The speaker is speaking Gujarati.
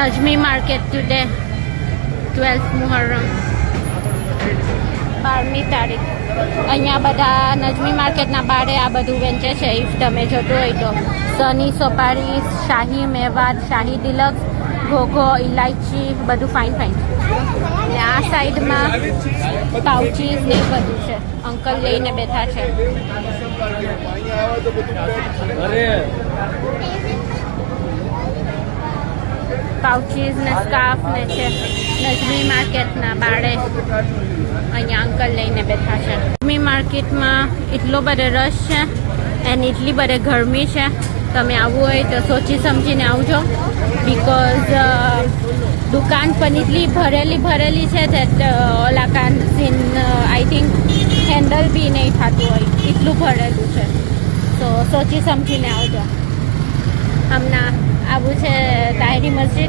Najmi market today, 12th Muharram, 12મી તારીખ. અહીંયા બધા નજમી માર્કેટના બારે આ બધું વેચે છે. ઇફ તમે જોતું હોય તો સની સોપારી, શાહી મેવાડ, શાહી ડિલક્સ, ઘોઘો, ઇલાયચી, બધું ફાઇન ફાઇન. ને આ સાઈડમાં પાઉચીસ ને બધું છે. અંકલ લઈને બેઠા છે. પાઉચીસ ને સ્કાર્ફ ને છે નજમી માર્કેટના બારે. અહીંયા અંકલ લઈને બેઠા છે. નજમી માર્કેટમાં એટલો બધો રશ છે અને એટલી બધી ગરમી છે. તમે આવવું હોય તો સોચી સમજીને આવજો. બિકોઝ દુકાન પણ એટલી ભરેલી છે that ઓલા કાન સીન આઈ થિંક હેન્ડલ બી નહીં થતું હોય એટલું ભરેલું છે. તો સોચી સમજીને આવજો. હમણાં આવું છે તાહિરી મસ્જિદ.